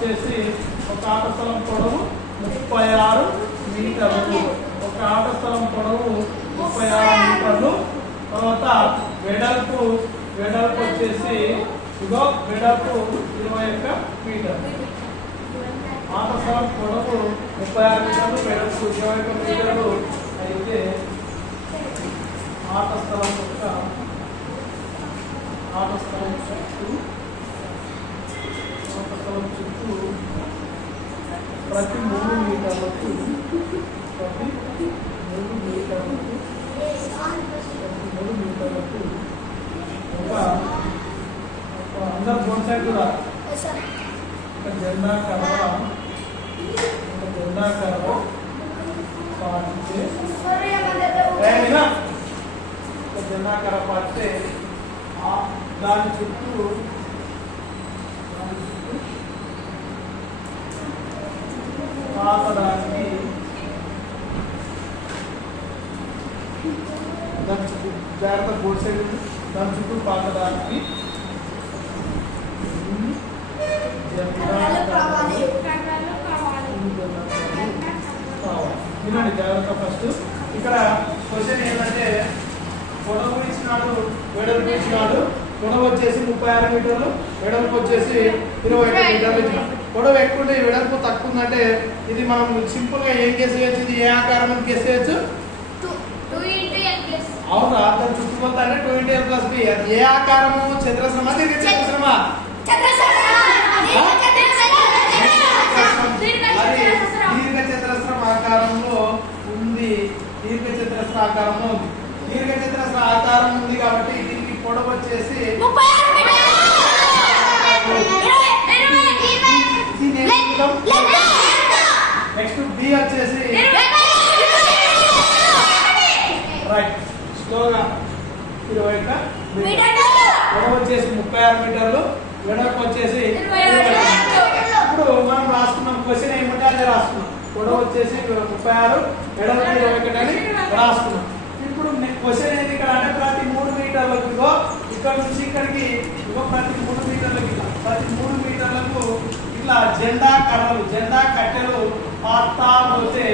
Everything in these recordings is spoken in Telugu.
వచ్చేసి ఒక ఆట స్థలం పొడవు 36 మీటర్లు. ఒక ఆట స్థలం పొడవు 36 మీటర్లు. తర్వాత వెడల్పు వచ్చేసి ఇగో వెడల్పు 21 మీటర్లు. ఆట స్థలం పొడవు 36 మీటర్లు, వెడల్పు 21 మీటర్లు అయితే ఆట స్థలం చుట్టూ ప్రతి 3 మీటర్లకు ఒక అందరు బోన్ సైడ్ కూడా ఒక జెండా కర్ర పాటితే ఒక జెండా కర్ర పాటితే దాని చుట్టూ పాతడానికి దాని చుట్టూ జాగ్రత్త బోర్డు సైడ్ దాని చుట్టూ పాతడానికి వినండి జాగ్రత్త. ఫస్ట్ ఇక్కడ క్వశ్చన్ ఏంటంటే పొడవు ఇచ్చినాడు, వెడల్పు ఇచ్చినాడు. పొడవు వచ్చేసి 36 మీటర్లు, వెడల్పు వచ్చేసి 21 మీటర్లు ఇచ్చినాడు. పొడవు ఎక్కువ ఉంటే వెడల్పు తక్కువ ఉందంటే ఇది మనం సింపుల్ గా ఏం చేసేయచ్చు? ఇది ఏ ఆకారం అని చేసేయచ్చు? అవునా? దాని చుట్టుకొలత అంటే 2 × L + B. అది ఏ ఆకారము? చతురస్రమా దీర్ఘ చతురస్రమా? దీర్ఘ చతురస్రం ఆకారంలో ఉంది. దీర్ఘ చతురస్ర ఆకారంలో ఉంది. దీర్ఘ చతురస్ర ఆకారం ఉంది కాబట్టి దీనికి పొడవు వచ్చేసి నెక్స్ట్ బి వచ్చేసి రైట్ స్లోగా 21 మీటర్లు. పొడవు వచ్చేసి 36 మీటర్లు, వెడల్పు వచ్చేసి 21. ఇప్పుడు మనం రాసుకున్నాం క్వశ్చన్ ఏమంటే అదే రాసుకున్నాం. పొడవు వచ్చేసి 36, వెడల్పు 21 అని రాసుకున్నాం. ఇప్పుడు క్వశ్చన్ ఏంటి ఇక్కడ అంటే ప్రతి 3 మీటర్లకు ఇక్కడ నుంచి ఇక్కడికి ప్రతి 3 మీటర్లకు ప్రతి 3 మీటర్లకు ఇట్లా జెండా కట్టెలు పాతా పోతే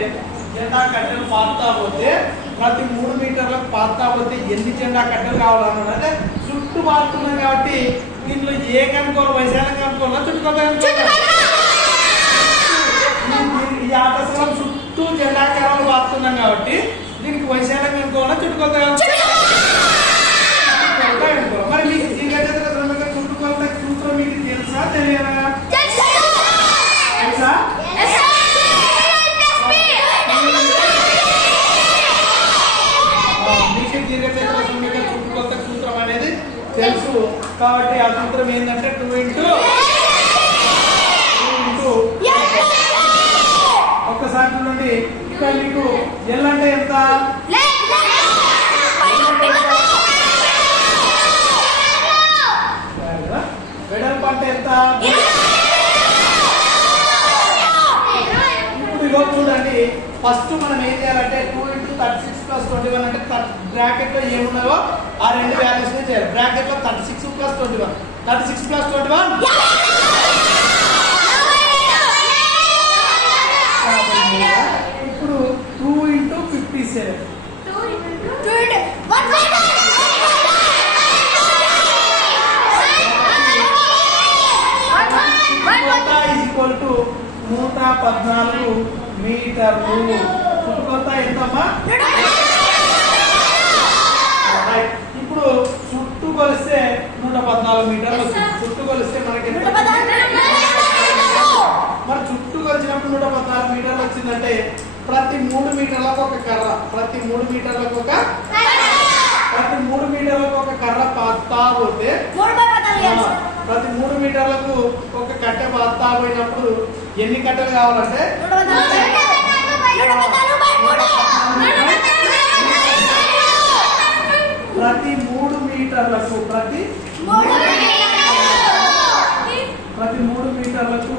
ప్రతి 3 మీటర్లకు పాతా పోతే ఎన్ని జెండా కట్టెలు కావాలన్నాడు. అంటే చుట్టూ పారుతున్నాం కాబట్టి దీంట్లో ఏ కనుకోవాలి? వైశాల్యం కనుకోవాలా, చుట్టుకోవాలి? ఈ ఆట స్థలం చుట్టూ జెండాకారాలు పారుతున్నాం కాబట్టి దీనికి వైశాల్యం కనుకోవాలా, చుట్టుకోవాలి? మరి మీకు చుట్టుకొలత సూత్రం మీకు తెలుసా తెలియదా? తెలుసా? మీకు చుట్టుకొలత సూత్రం అనేది తెలుసు కాబట్టి ఆ సూత్రం ఏంటంటే 2 ఒక్కసారి చూడండి. ఇక్కడ మీకు ఎల్ అంటే ఎంత? వెడల్పు అంటే ఎంత? ఇప్పుడు ఇగో చూడండి. ఫస్ట్ మనం ఏం చేయాలంటే 2 × 36 + 21 అంటే బ్రాకెట్ లో ఏమున్నాయో ఆ రెండు వాల్యూస్ ని చేయాలి. బ్రాకెట్ లో 36 + 21 ఇప్పుడు 2 × 57 114 మీటర్లు. చుట్టుకొలత ఎంతమ్మా? ఇప్పుడు చుట్టూ కొలిస్తే 114 మీటర్లు వస్తుంది. చుట్టూ కొలిస్తే మనకి మరి చుట్టూ కొలిచినప్పుడు 114 మీటర్లు వచ్చిందంటే ప్రతి 3 మీటర్లకు ఒక కర్ర ప్రతి 3 మీటర్లకు ఒక కర్ర పాతా పోతే ప్రతి 3 మీటర్లకు ఒక కట్టె పాతా పోయినప్పుడు ఎన్ని కట్టెలు కావాలంటే ప్రతి 3 మీటర్లకు ప్రతి 3 మీటర్లకు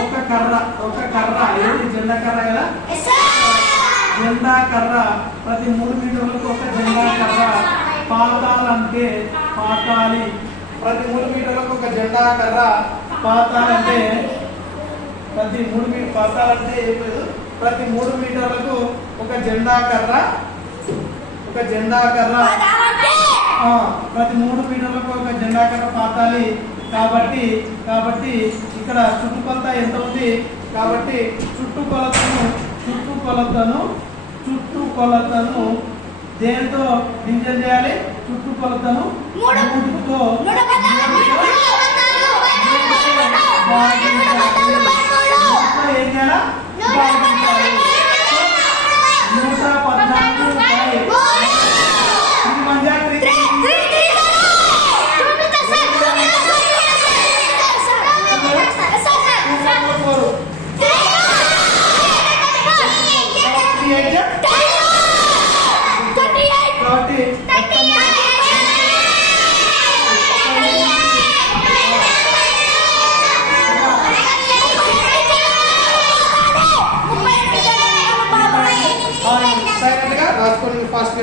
ఒక కర్ర ఏది జెండా కర్ర కదా? జెండా కర్ర ప్రతి 3 మీటర్లకు ఒక జెండా కర్ర పాతాలంటే పాతాలి. ప్రతి 3 మీటర్లకు ఒక జెండా కర్ర పాతాలంటే ప్రతి 3 మీటర్ పాతాలంటే ఏం లేదు, ప్రతి 3 మీటర్లకు ఒక జెండా కర్ర ప్రతి 3 మీటర్లకు ఒక జెండా కర్ర పాతాలి. కాబట్టి ఇక్కడ చుట్టుకొలత ఎంత ఉంది? కాబట్టి చుట్టుకొలతను దేంతో డివిజన్ చేయాలి? చుట్టుకొలతను 3తో ఏం చేయాలి? 138 ఫాస్ట్